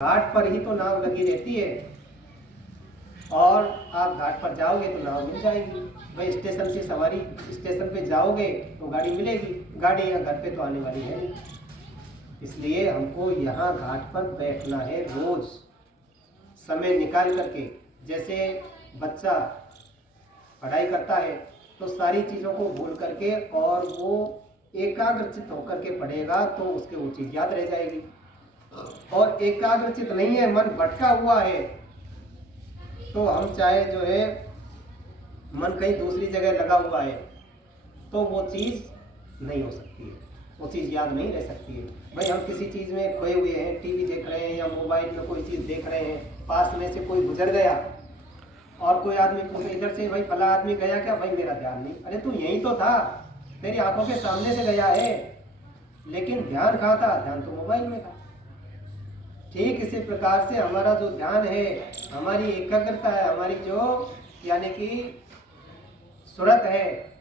घाट पर ही तो नाव लगी रहती है और आप घाट पर जाओगे तो नाव मिल जाएगी। भाई स्टेशन से सवारी स्टेशन पे जाओगे तो गाड़ी मिलेगी, गाड़ी या घर पे तो आने वाली है नहीं। इसलिए हमको यहाँ घाट पर बैठना है रोज समय निकाल करके। जैसे बच्चा पढ़ाई करता है तो सारी चीज़ों को भूल करके और वो एकाग्रचित होकर के पढ़ेगा तो उसके वो चीज़ याद रह जाएगी। और एकाग्रचित नहीं है, मन भटका हुआ है, तो हम चाहे जो है मन कहीं दूसरी जगह लगा हुआ है तो वो चीज़ नहीं हो सकती है, वो चीज़ याद नहीं रह सकती है। भाई हम किसी चीज़ में खोए हुए हैं, टीवी देख रहे हैं या मोबाइल में कोई चीज़ देख रहे हैं, पास में से कोई गुजर गया और कोई आदमी पूछे इधर से भाई फला आदमी गया क्या, भाई मेरा ध्यान नहीं। अरे तू यही तो था, तेरी आंखों के सामने से गया है, लेकिन ध्यान कहाँ था? ध्यान तो मोबाइल में था। ठीक इसी प्रकार से हमारा जो ध्यान है, हमारी एकाग्रता है, हमारी जो यानी कि सूरत है,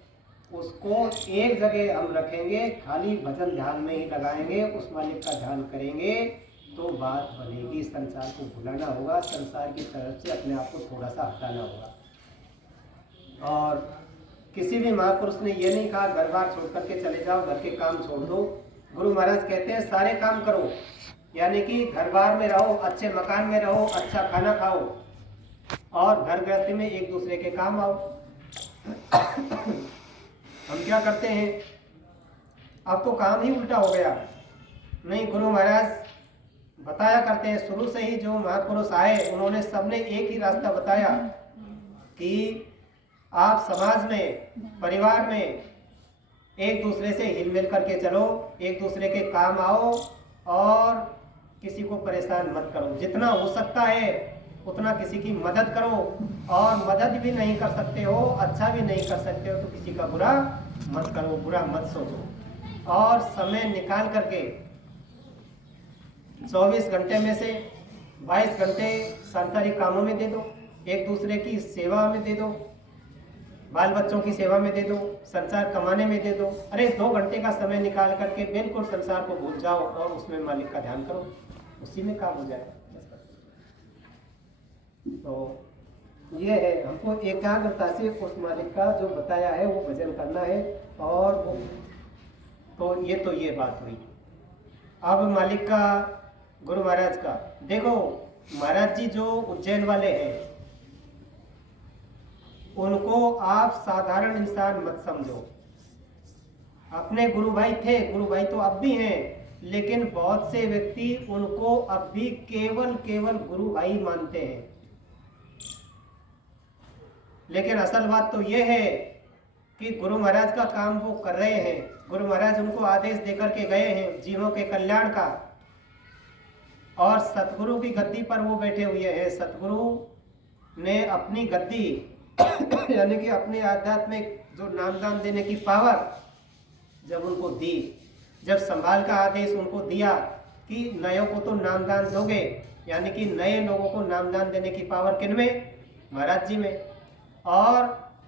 उसको एक जगह हम रखेंगे, खाली भजन ध्यान में ही लगाएंगे, उस मालिक का ध्यान करेंगे तो बात बनेगी। संसार को भुलाना होगा, संसार की तरफ से अपने आप को थोड़ा सा हटाना होगा। और किसी भी महापुरुष ने ये नहीं कहा घर बार छोड़ करके चले जाओ, घर के काम छोड़ दो। गुरु महाराज कहते हैं सारे काम करो, यानी कि घर बार में रहो, अच्छे मकान में रहो, अच्छा खाना खाओ और घर गृहस्थी में एक दूसरे के काम आओ। हम क्या करते हैं, अब तो काम ही उल्टा हो गया। नहीं, गुरु महाराज बताया करते हैं, शुरू से ही जो महापुरुष आए उन्होंने सबने एक ही रास्ता बताया कि आप समाज में, परिवार में एक दूसरे से हिल मिल करके चलो, एक दूसरे के काम आओ और किसी को परेशान मत करो। जितना हो सकता है उतना किसी की मदद करो, और मदद भी नहीं कर सकते हो, अच्छा भी नहीं कर सकते हो तो किसी का बुरा मत करो, बुरा मत सोचो। और समय निकाल करके 24 घंटे में से 22 घंटे सांसारिक कामों में दे दो, एक दूसरे की सेवा में दे दो, बाल बच्चों की सेवा में दे दो, संसार कमाने में दे दो। अरे 2 घंटे का समय निकाल करके बिल्कुल संसार को भूल जाओ और उसमें मालिक का ध्यान करो, उसी में काम हो जाए। तो ये है, हमको एकाग्रता से उस मालिक का जो बताया है वो भजन करना है। और वो तो ये बात हुई। अब मालिक का, गुरु महाराज का देखो, महाराज जी जो उज्जैन वाले हैं उनको आप साधारण इंसान मत समझो। अपने गुरु भाई थे, गुरु भाई तो अब भी हैं, लेकिन बहुत से व्यक्ति उनको अब भी केवल गुरु भाई मानते हैं। लेकिन असल बात तो यह है कि गुरु महाराज का काम वो कर रहे हैं। गुरु महाराज उनको आदेश देकर के गए हैं जीवों के कल्याण का, और सतगुरु की गद्दी पर वो बैठे हुए हैं। सतगुरु ने अपनी गद्दी यानी कि अपने आध्यात्मिक जो नामदान देने की पावर जब उनको दी, जब संभाल का आदेश उनको दिया कि नयों को तो नामदान दोगे, यानी कि नए लोगों को नामदान देने की पावर किनमें? महाराज जी में। और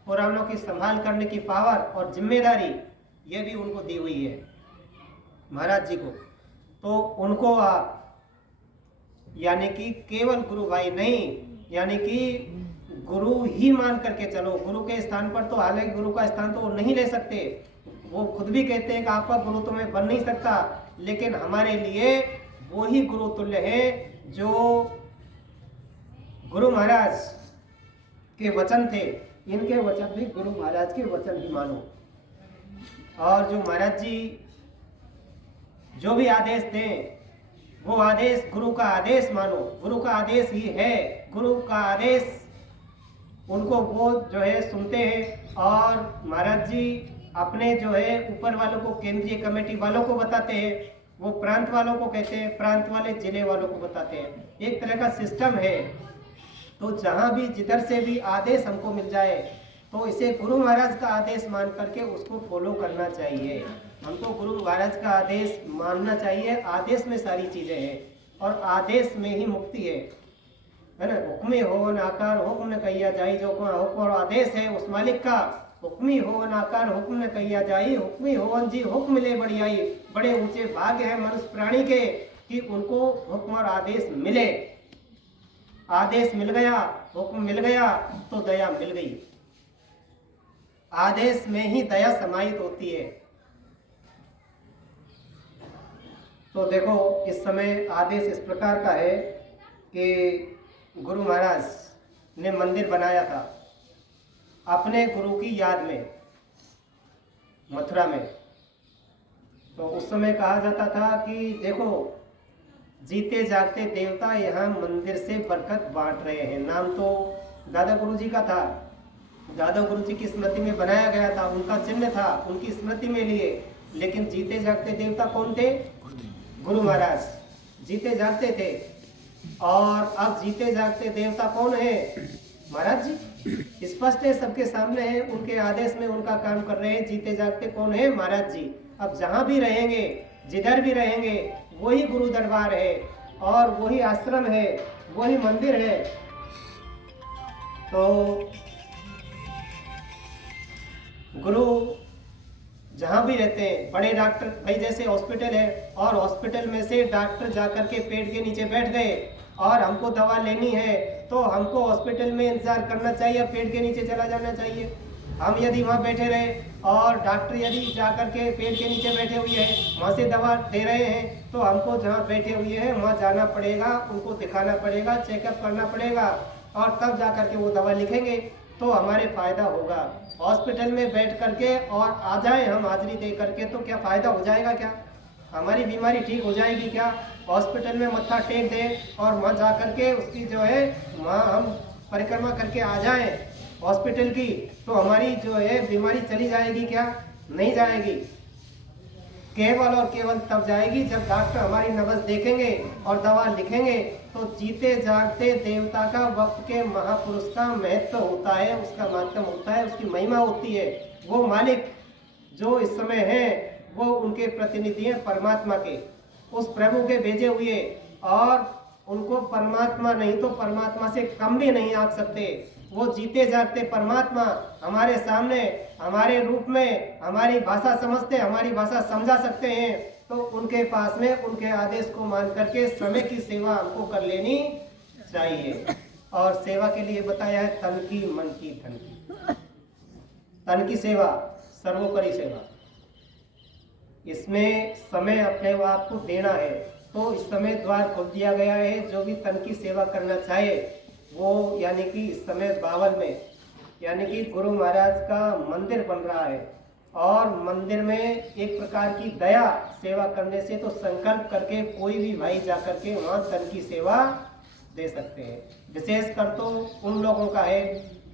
पुरानों की संभाल करने की पावर और जिम्मेदारी ये भी उनको दी हुई है महाराज जी को। तो उनको आप यानी कि केवल गुरु भाई नहीं, यानी कि गुरु ही मान करके चलो। गुरु के स्थान पर तो, हालांकि गुरु का स्थान तो वो नहीं ले सकते, वो खुद भी कहते हैं कि आपका गुरु तो मैं बन नहीं सकता, लेकिन हमारे लिए वो ही गुरु तुल्य है जो गुरु महाराज के वचन थे। इनके वचन भी गुरु महाराज के वचन ही मानो। और जो महाराज जी जो भी आदेश दें वो आदेश गुरु का आदेश मानो। गुरु का आदेश ही है, गुरु का आदेश उनको वो जो है सुनते हैं। और महाराज जी अपने जो है ऊपर वालों को, केंद्रीय कमेटी वालों को बताते हैं, वो प्रांत वालों को कहते हैं, प्रांत वाले जिले वालों को बताते हैं। एक तरह का सिस्टम है। तो जहाँ भी जिधर से भी आदेश हमको मिल जाए तो इसे गुरु महाराज का आदेश मान करके उसको फॉलो करना चाहिए। हमको गुरु महाराज का आदेश मानना चाहिए। आदेश में सारी चीज़ें हैं और आदेश में ही मुक्ति है ना। हुक्मी होवन आकार हुक्म न कहिया जाई, जो हुक्म और आदेश है उस मालिक का। हुक्मी होवन आकार हुक्म न कहिया जाई, हुक्मी होवन जी हुक्म ले बढ़ियाई। बड़े ऊंचे भाग्य है मनुष्य प्राणी के कि उनको हुक्म और आदेश मिले। आदेश मिल गया, हुक्म मिल गया तो दया मिल गई। आदेश में ही दया समाहित होती है। तो देखो इस समय आदेश इस प्रकार का है कि गुरु महाराज ने मंदिर बनाया था अपने गुरु की याद में मथुरा में। तो उस समय कहा जाता था कि देखो जीते जागते देवता यहाँ मंदिर से बरकत बांट रहे हैं। नाम तो दादा गुरु जी का था, दादा गुरु जी की स्मृति में बनाया गया था, उनका चिन्ह था, उनकी स्मृति में लिए। लेकिन जीते जागते देवता कौन थे? गुरु महाराज जीते जागते थे। और अब जीते जागते देवता कौन है? महाराज जी। स्पष्ट है, सबके सामने है, उनके आदेश में उनका काम कर रहे हैं। जीते जागते कौन है? महाराज जी। अब जहां भी रहेंगे, जिधर भी रहेंगे, वही गुरु दरबार है और वही आश्रम है, वही मंदिर है। तो गुरु जहां भी रहते हैं, बड़े डॉक्टर भाई जैसे हॉस्पिटल है और हॉस्पिटल में से डॉक्टर जाकर के पेड़ के नीचे बैठ गए और हमको दवा लेनी है, तो हमको हॉस्पिटल में इंतजार करना चाहिए, पेड़ के नीचे चला जाना चाहिए। हम यदि वहाँ बैठे रहे और डॉक्टर यदि जाकर के पेड़ के नीचे बैठे हुए हैं, वहाँ से दवा दे रहे हैं, तो हमको जहाँ बैठे हुए हैं वहाँ जाना पड़ेगा, उनको दिखाना पड़ेगा, चेकअप करना पड़ेगा और तब जा कर के वो दवा लिखेंगे तो हमारे फ़ायदा होगा। हॉस्पिटल में बैठ करके और आ जाए हम हाजिरी दे करके, तो क्या फ़ायदा हो जाएगा? क्या हमारी बीमारी ठीक हो जाएगी? क्या हॉस्पिटल में मत्था टेक दे और वहाँ जा करके उसकी जो है वहाँ हम परिक्रमा करके आ जाएं हॉस्पिटल की, तो हमारी जो है बीमारी चली जाएगी? क्या नहीं जाएगी। केवल और केवल तब जाएगी जब डॉक्टर हमारी नब्ज देखेंगे और दवा लिखेंगे। तो जीते जागते देवता का, वक्त के महापुरुष का महत्व होता है, उसका महत्व होता है, उसकी महिमा होती है। वो मालिक जो इस समय है वो उनके प्रतिनिधि हैं परमात्मा के, उस प्रभु के भेजे हुए, और उनको परमात्मा नहीं तो परमात्मा से कम भी नहीं आंक सकते। वो जीते जागते परमात्मा हमारे सामने हमारे रूप में हमारी भाषा समझते, हमारी भाषा समझा सकते हैं। तो उनके पास में उनके आदेश को मान करके समय की सेवा हमको कर लेनी चाहिए। और सेवा के लिए बताया है तन की, मन की, धन की। तन की सेवा सर्वोपरि सेवा, इसमें समय अपने आप को देना है। तो इस समय द्वार खोल दिया गया है, जो भी तन की सेवा करना चाहे वो, यानी कि इस समय बावल में यानी कि गुरु महाराज का मंदिर बन रहा है और मंदिर में एक प्रकार की दया सेवा करने से तो संकल्प करके कोई भी भाई जा करके वहाँ तन की सेवा दे सकते हैं। विशेषकर तो उन लोगों का है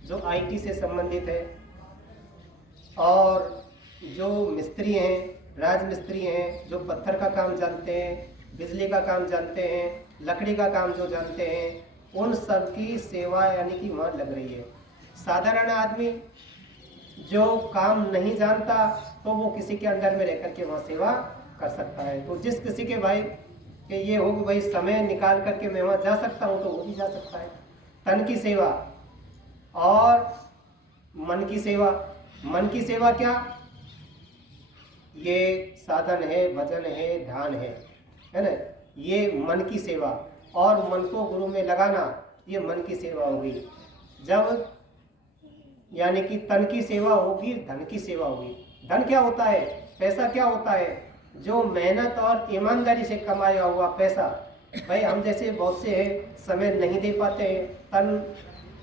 जो आईटी से संबंधित है और जो मिस्त्री हैं, राजमिस्त्री हैं, जो पत्थर का काम जानते हैं, बिजली का काम जानते हैं, लकड़ी का काम जो जानते हैं, उन सब की सेवा यानी कि वहाँ लग रही है। साधारण आदमी जो काम नहीं जानता तो वो किसी के अंडर में रहकर के वहाँ सेवा कर सकता है। तो जिस किसी के भाई कि ये हो कि भाई समय निकाल करके मैं वहाँ जा सकता हूँ तो वो भी जा सकता है। तन की सेवा और मन की सेवा। मन की सेवा क्या? ये साधन है, भजन है, ध्यान है ना, ये मन की सेवा। और मन को गुरु में लगाना, ये मन की सेवा होगी। जब यानी कि तन की सेवा होगी, धन की सेवा होगी। धन क्या होता है? पैसा क्या होता है? जो मेहनत और ईमानदारी से कमाया हुआ पैसा। भाई हम जैसे बहुत से हैं, समय नहीं दे पाते हैं, तन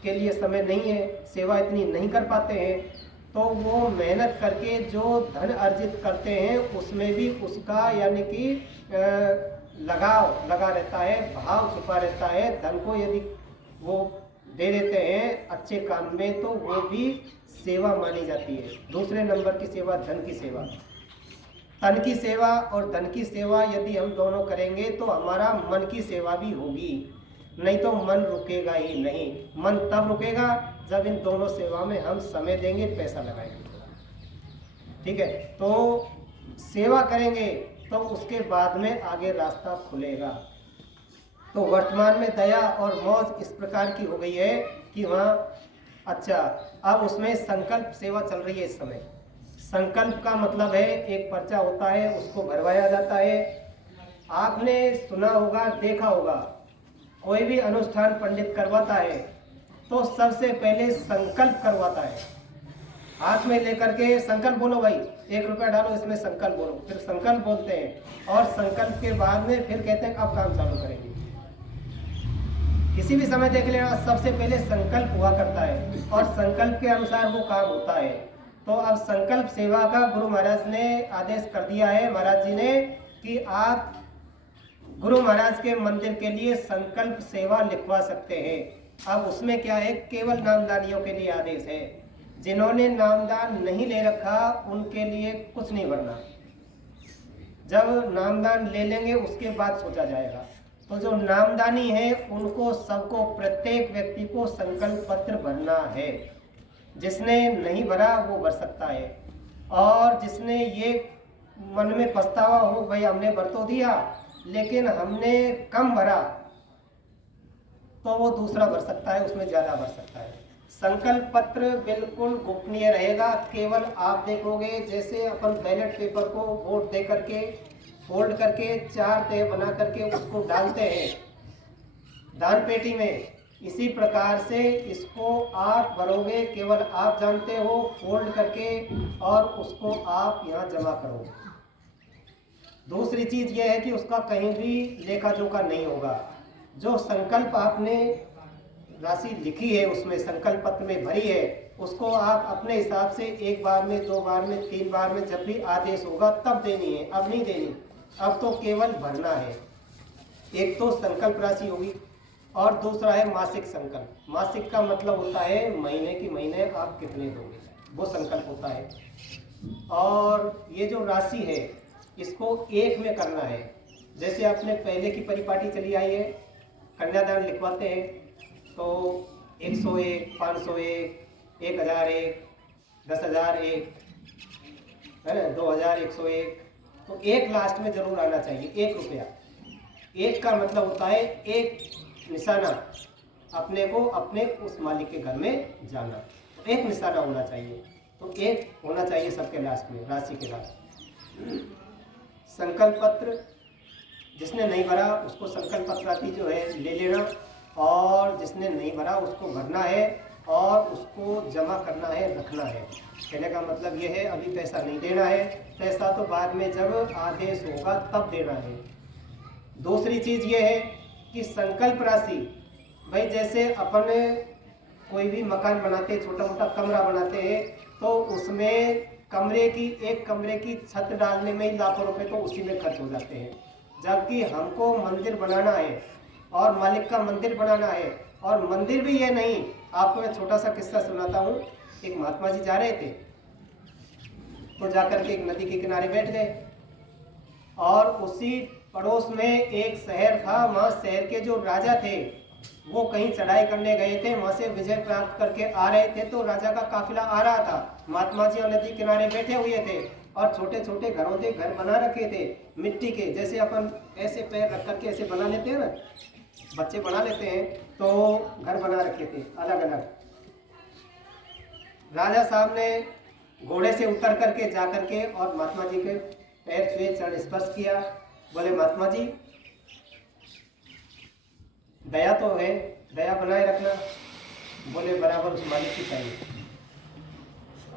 के लिए समय नहीं है, सेवा इतनी नहीं कर पाते हैं, तो वो मेहनत करके जो धन अर्जित करते हैं उसमें भी उसका यानी कि लगाव लगा रहता है, भाव छुपा रहता है। धन को यदि वो दे देते हैं अच्छे काम में तो वो भी सेवा मानी जाती है। दूसरे नंबर की सेवा धन की सेवा। तन की सेवा और धन की सेवा यदि हम दोनों करेंगे तो हमारा मन की सेवा भी होगी, नहीं तो मन रुकेगा ही नहीं। मन तब रुकेगा जब इन दोनों सेवा में हम समय देंगे, पैसा लगाएंगे। ठीक है, तो सेवा करेंगे तो उसके बाद में आगे रास्ता खुलेगा। तो वर्तमान में दया और मौज इस प्रकार की हो गई है कि वहाँ अच्छा, अब उसमें संकल्प सेवा चल रही है इस समय। संकल्प का मतलब है एक पर्चा होता है, उसको भरवाया जाता है आपने सुना होगा, देखा होगा, कोई भी अनुष्ठान पंडित करवाता है तो सबसे पहले संकल्प करवाता है। हाथ में लेकर के संकल्प बोलो भाई, 1 रुपया डालो इसमें, संकल्प बोलो, फिर संकल्प बोलते हैं और संकल्प के बाद में फिर कहते हैं अब काम चालू करेंगे। किसी भी समय देख लेना, सबसे पहले संकल्प हुआ करता है और संकल्प के अनुसार वो काम होता है। तो अब संकल्प सेवा का गुरु महाराज ने आदेश कर दिया है, महाराज जी ने, कि आप गुरु महाराज के मंदिर के लिए संकल्प सेवा लिखवा सकते हैं। अब उसमें क्या है, केवल नामदानियों के लिए आदेश है। जिन्होंने नामदान नहीं ले रखा उनके लिए कुछ नहीं भरना, जब नामदान ले लेंगे उसके बाद सोचा जाएगा। तो जो नामदानी है उनको सबको, प्रत्येक व्यक्ति को संकल्प पत्र भरना है। जिसने नहीं भरा वो भर सकता है, और जिसने ये मन में पछतावा हो भाई हमने भर तो दिया लेकिन हमने कम भरा, तो वो दूसरा भर सकता है, उसमें ज़्यादा भर सकता है। संकल्प पत्र बिल्कुल गोपनीय रहेगा, केवल आप देखोगे जैसे अपन बैलेट पेपर को वोट दे करके फोल्ड करके 4 तह बना करके उसको डालते हैं दान पेटी में, इसी प्रकार से इसको आप भरोगे, केवल आप जानते हो, फोल्ड करके और उसको आप यहाँ जमा करोगे। दूसरी चीज़ यह है कि उसका कहीं भी लेखा जोखा नहीं होगा। जो संकल्प आपने राशि लिखी है उसमें संकल्प पत्र में भरी है, उसको आप अपने हिसाब से 1 बार में, 2 बार में, 3 बार में, जब भी आदेश होगा तब देनी है, अब नहीं देनी। अब तो केवल भरना है। एक तो संकल्प राशि होगी और दूसरा है मासिक संकल्प। मासिक का मतलब होता है महीने की महीने आप कितने दोगे, वो संकल्प होता है। और ये जो राशि है इसको एक में करना है। जैसे आपने पहले की परिपाटी चली आई है, कन्यादान लिखवाते हैं तो 101, 501, 1001, 10,001, है ना, 2101, तो 1 लास्ट में जरूर आना चाहिए, 1 रुपया। 1 का मतलब होता है 1 निशाना, अपने को अपने उस मालिक के घर में जाना, तो 1 निशाना होना चाहिए। तो 1 होना चाहिए सबके लास्ट में, राशि के लास्ट। संकल्प पत्र जिसने नहीं भरा उसको संकल्प पत्र जो है ले लेना, और जिसने नहीं भरा उसको भरना है और उसको जमा करना है, रखना है। कहने का मतलब ये है अभी पैसा नहीं देना है, पैसा तो बाद में जब आदेश होगा तब देना है। दूसरी चीज़ ये है कि संकल्प राशि, भाई जैसे अपन कोई भी मकान बनाते, छोटा मोटा कमरा बनाते हैं, तो उसमें एक कमरे की छत डालने में ही लाखों रुपए तो उसी में खर्च हो जाते हैं। जबकि हमको मंदिर बनाना है और मालिक का मंदिर बनाना है, और मंदिर भी ये नहीं। आपको मैं छोटा सा किस्सा सुनाता हूँ। एक महात्मा जी जा रहे थे तो जाकर के एक नदी के किनारे बैठ गए, और उसी पड़ोस में एक शहर था। वहाँ शहर के जो राजा थे वो कहीं चढ़ाई करने गए थे, वहाँ से विजय प्राप्त करके आ रहे थे, तो राजा का काफिला आ रहा था। महात्मा जी और नदी किनारे बैठे हुए थे और छोटे छोटे घरों के घर बना रखे थे मिट्टी के, जैसे अपन ऐसे पैर रख करके ऐसे बना लेते हैं ना, बच्चे बना लेते हैं, तो घर बना रखे थे अलग अलग। राजा साहब ने घोड़े से उतर करके जा करके और महात्मा जी के पैर छुए, चरण स्पर्श किया। बोले महात्मा जी दया तो है, दया बनाए रखना। बोले बराबर उस मालिक की चाहिए।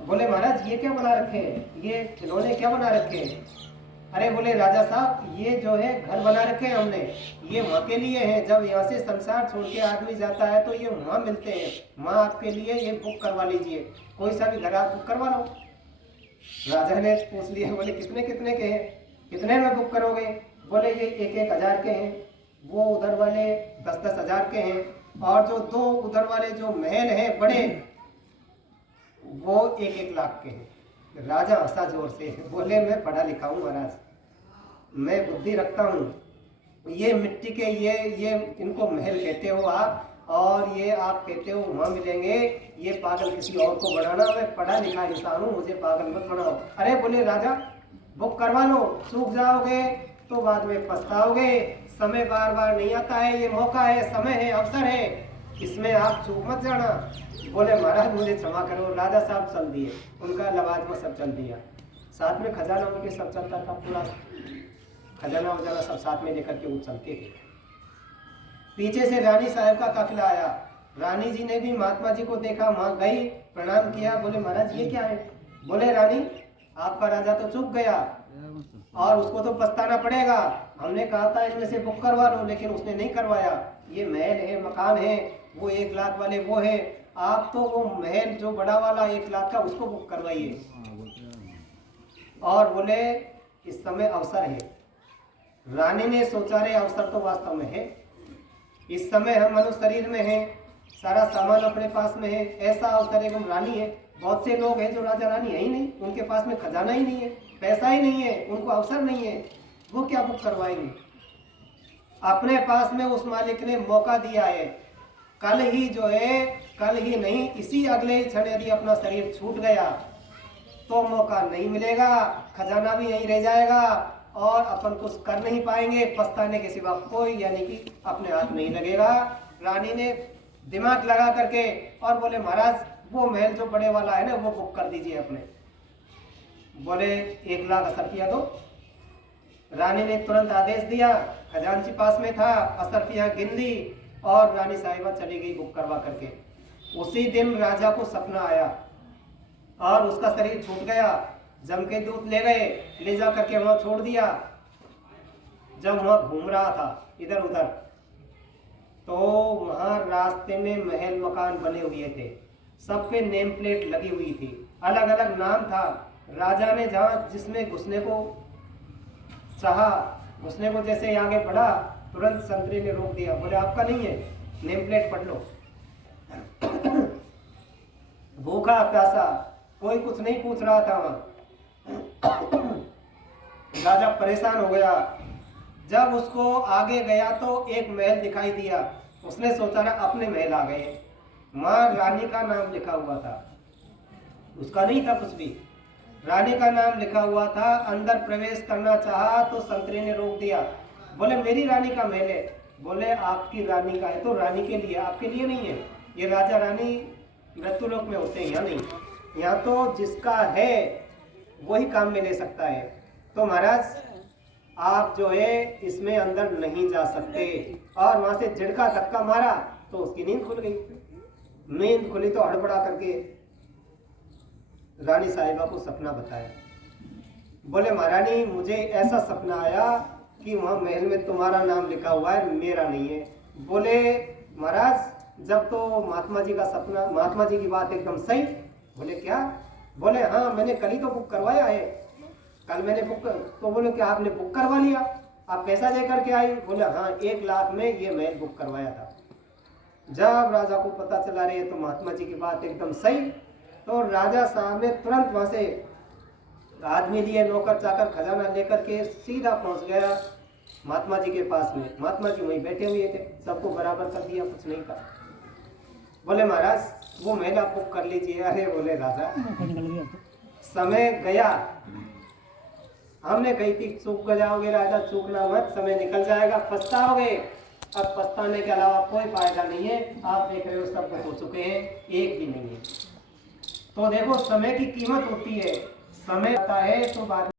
बोले महाराज ये क्या बना रखे हैं, ये खिलौने क्या बना रखे हैं? अरे बोले राजा साहब ये जो है घर बना रखे हैं हमने, ये माँ के लिए है। जब यहाँ से संसार छोड़ के आदमी जाता है तो ये माँ मिलते हैं, माँ आपके लिए ये बुक करवा लीजिए, कोई सा भी घर आप बुक करवा लो। राजा ने पूछ लिया, बोले कितने कितने के हैं, कितने में बुक करोगे? बोले ये 1-1 हज़ार के हैं, वो उधर वाले 10-10 हज़ार के हैं, और जो 2 उधर वाले जो महल हैं बड़े वो 1-1 लाख के हैं। राजा हंसा जोर से, बोले मैं पढ़ा लिखा हूँ महाराज, मैं बुद्धि रखता हूँ। ये मिट्टी के ये इनको महल कहते हो आप, और ये आप कहते हो वहाँ मिलेंगे, ये पागल किसी और को बनाना, मैं पढ़ा लिखा इंसान हूँ, मुझे पागल मत बनाओ। अरे बोले राजा बुक करवा लो, सूख जाओगे तो बाद में पछताओगे, समय बार बार नहीं आता है, ये मौका है, समय है, अवसर है, इसमें आप चूक मत जाना। बोले महाराज मुझे क्षमा करो। राजा साहब चल दिए, उनका लवाजमा सब चल दिया, साथ में खजाना उनके सब चलता था, पूरा खजाना वजाना सब साथ में लेकर के वो चलते थे। पीछे से रानी साहब का काफिला आया। रानी जी ने भी महात्मा जी को देखा, वहां गई, प्रणाम किया, बोले महाराज ये क्या है? बोले रानी आपका राजा तो चूक गया और उसको तो पछताना पड़ेगा। हमने कहा था इनमें से बुक करवा लो, लेकिन उसने नहीं करवाया। ये महल है, मकान है, वो 1 लाख वाले वो है, आप तो वो महल जो बड़ा वाला 1 लाख का उसको बुक करवाइए। और बोले इस समय अवसर है। रानी ने सोचा रे अवसर तो वास्तव में है, इस समय हम मनुष्य शरीर में हैं, सारा सामान अपने पास में है, ऐसा अवसर है। रानी है, बहुत से लोग हैं जो राजा रानी है ही नहीं, उनके पास में खजाना ही नहीं है, पैसा ही नहीं है, उनको अवसर नहीं है, वो क्या बुक करवाएंगे? अपने पास में उस मालिक ने मौका दिया है। कल ही जो है, कल ही नहीं इसी अगले ही क्षण यदि अपना शरीर छूट गया तो मौका नहीं मिलेगा, खजाना भी यहीं रह जाएगा और अपन कुछ कर नहीं पाएंगे, पछताने के सिवा कोई यानी कि अपने हाथ नहीं लगेगा। रानी ने दिमाग लगा करके और बोले महाराज वो महल जो बड़े वाला है ना वो बुक कर दीजिए अपने। बोले 1 लाख असरफिया दो। रानी ने तुरंत आदेश दिया, खजांची पास में था, असरफिया गिन दी और रानी साहिबा चली गई बुक करवा करके। उसी दिन राजा को सपना आया और उसका शरीर छूट गया। जम के दूत ले गए, ले जा करके वहां छोड़ दिया। जब वहां घूम रहा था इधर उधर तो वहां रास्ते में महल मकान बने हुए थे, सब पे नेम प्लेट लगी हुई थी, अलग अलग नाम था। राजा ने जहां जिसमें घुसने को चाहा, घुसने को जैसे आगे बढ़ा, तुरंत संतरी ने रोक दिया। बोले आपका नहीं है, नेम प्लेट पढ़ लो। भूखा प्यासा कोई कुछ नहीं पूछ रहा था वहां। राजा परेशान हो गया। जब उसको आगे गया तो एक महल दिखाई दिया। उसने सोचा ना अपने महल आ गए। वहां रानी का नाम लिखा हुआ था, उसका नहीं था कुछ भी, रानी का नाम लिखा हुआ था। अंदर प्रवेश करना चाहा तो संतरे ने रोक दिया। बोले मेरी रानी का महल है। बोले आपकी रानी का है तो रानी के लिए, आपके लिए नहीं है। ये राजा रानी मृत्युलोक में होते हैं, यहाँ नहीं। यहाँ तो जिसका है वही काम में ले सकता है। तो महाराज आप जो है इसमें अंदर नहीं जा सकते। और वहां से झटका धक्का मारा तो उसकी नींद खुल गई। नींद खुली तो हड़बड़ा करके रानी साहिबा को सपना बताया। बोले महारानी मुझे ऐसा सपना आया कि वहां महल में तुम्हारा नाम लिखा हुआ है, मेरा नहीं है। बोले महाराज जब तो महात्मा जी का सपना, महात्मा जी की बात एकदम सही। बोले क्या? बोले हाँ मैंने कल ही तो बुक करवाया है, कल मैंने बुक तो बोले क्या आपने बुक करवा लिया, आप पैसा दे करके आई? बोले हाँ 1 लाख में ये महल बुक करवाया था। जब राजा को पता चला रही है तो महात्मा जी की बात एकदम सही, तो राजा साहब ने तुरंत वहां से आदमी लिए, नौकर चाकर, खजाना लेकर के सीधा पहुंच गया महात्मा जी के पास में। महात्मा जी वहीं बैठे हुए थे, सबको बराबर कर दिया, कुछ नहीं कहा। बोले महाराज वो महल आप बुक कर लीजिए। अरे बोले राजा समय गया, हमने कही थी चूक जाओगे राजा, चूकना मत, समय निकल जाएगा, पछताओगे। अब पछताने के अलावा कोई फायदा नहीं है। आप देख रहे हो सब कुछ हो चुके हैं, एक भी नहीं है। तो देखो समय की कीमत होती है, समय आता है तो बाद